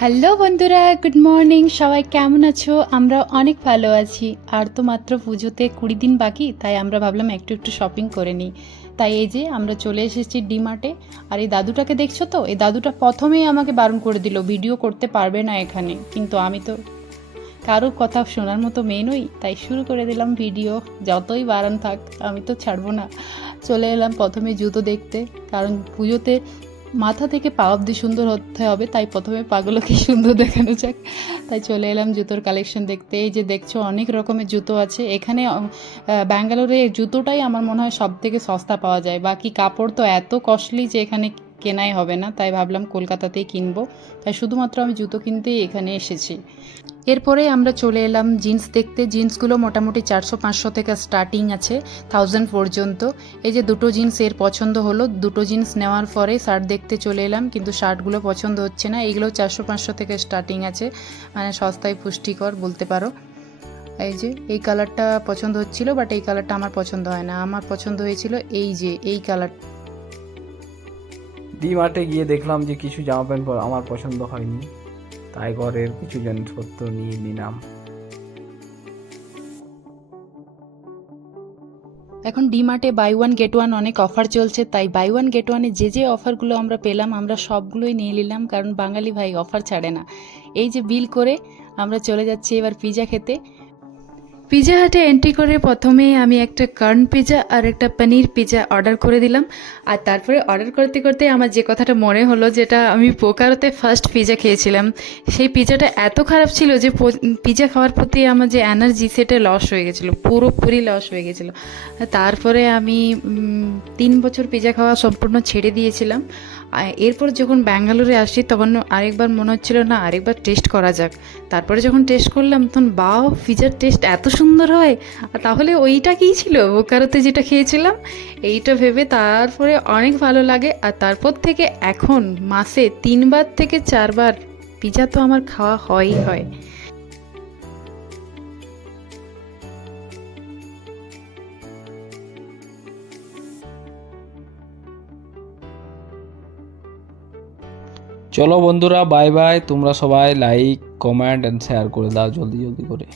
Hello বন্ধুরা, good morning. সবাই কেমন আছো? আমরা অনেক ভালো আছি। আর তো মাত্র পুজোতে 20 দিন বাকি, তাই আমরা ভাবলাম একটু একটু শপিং করে নিই। তাই এই যে আমরা চলে এসেছি ডিমার্টে। আর এই দাদুটাকে দেখছো তো, এই দাদুটা প্রথমেই আমাকে বারণ করে দিল ভিডিও করতে পারবে না এখানে, কিন্তু আমি তো কারো কথা শোনার মতো মেয়ে নই, তাই শুরু করে দিলাম ভিডিও। যতই বারণ থাক আমি তো ছাড়বো না। চলে এলাম প্রথমে জুতো দেখতে, কারণ পুজোতে মাথা থেকে পা অবধি সুন্দর হতে হবে, তাই প্রথমে পাগুলোকে সুন্দর দেখানো যাক। তাই চলে এলাম জুতোর কালেকশন দেখতে। এই যে দেখছো অনেক রকমের জুতো আছে এখানে। ব্যাঙ্গালোরে জুতোটাই আমার মনে হয় সব থেকে সস্তা পাওয়া যায়, বাকি কাপড় তো এত কস্টলি যে এখানে কেনাই হবে না, তাই ভাবলাম কলকাতাতেই কিনবো। তাই শুধুমাত্র আমি জুতো কিনতেই এখানে এসেছি। এরপরে আমরা চলে এলাম জিন্স দেখতে। জিন্সগুলো মোটামুটি 400-500 থেকে স্টার্টিং আছে, 1000 পর্যন্ত। এই যে দুটো জিন্স এর পছন্দ হলো, দুটো জিন্স নেওয়ার পরে শার্ট দেখতে চলে এলাম, কিন্তু শার্টগুলো পছন্দ হচ্ছে না। এইগুলো 400-500 থেকে স্টার্টিং আছে, মানে সস্তায় পুষ্টিকর বলতে পারো। এই যে এই কালারটা পছন্দ হচ্ছিল, বাট এই কালারটা আমার পছন্দ হয় না। আমার পছন্দ হয়েছিল এই যে এই কালার। ডিমার্টে গিয়ে দেখলাম যে কিছু জামা প্যান্ট আমার পছন্দ হয়নি, তাই ঘরের কিছু জিনিসপত্র নিয়ে নিলাম। এখন ডিমার্টে বাই ওয়ান গেট ওয়ান অনেক অফার চলছে, তাই বাই ওয়ান গেট ওয়ানে যে যে অফারগুলো আমরা পেলাম আমরা সবগুলোই নিয়ে নিলাম, কারণ বাঙালি ভাই অফার ছাড়ে না। এই যে বিল করে আমরা চলে যাচ্ছি এবার পিৎজা খেতে। পিৎজা হাটে এন্ট্রি করে প্রথমেই আমি একটা কর্ন পিৎজা আর একটা পনির পিৎজা অর্ডার করে দিলাম। আর তারপরে অর্ডার করতে করতে আমার যে কথাটা মনে হলো, যেটা আমি পোকারোতে ফার্স্ট পিৎজা খেয়েছিলাম, সেই পিৎজাটা এত খারাপ ছিল যে পিৎজা খাওয়ার প্রতি আমার যে এনার্জি সেটা লস হয়ে গেছিলো, পুরোপুরি লস হয়ে গেছিলো। তারপরে আমি 3 বছর পিৎজা খাওয়া সম্পূর্ণ ছেড়ে দিয়েছিলাম। এরপর যখন ব্যাঙ্গালোরে আসি তখন আরেকবার মনে হচ্ছিল না আরেকবার টেস্ট করা যাক। তারপরে যখন টেস্ট করলাম তখন বাও, পিৎজার টেস্ট এত সুন্দর হয়। আর তাহলে ওইটা কী ছিল, বোকারোতে যেটা খেয়েছিলাম, এইটা ভেবে তারপরে অনেক ভালো লাগে। আর তারপর থেকে এখন মাসে 3বার থেকে 4বার পিৎজা তো আমার খাওয়া হয়ই হয়। চলো বন্ধুরা, বাই বাই। তোমরা সবাই লাইক, কমেন্ট এন্ড শেয়ার করে দাও জলদি জলদি করে।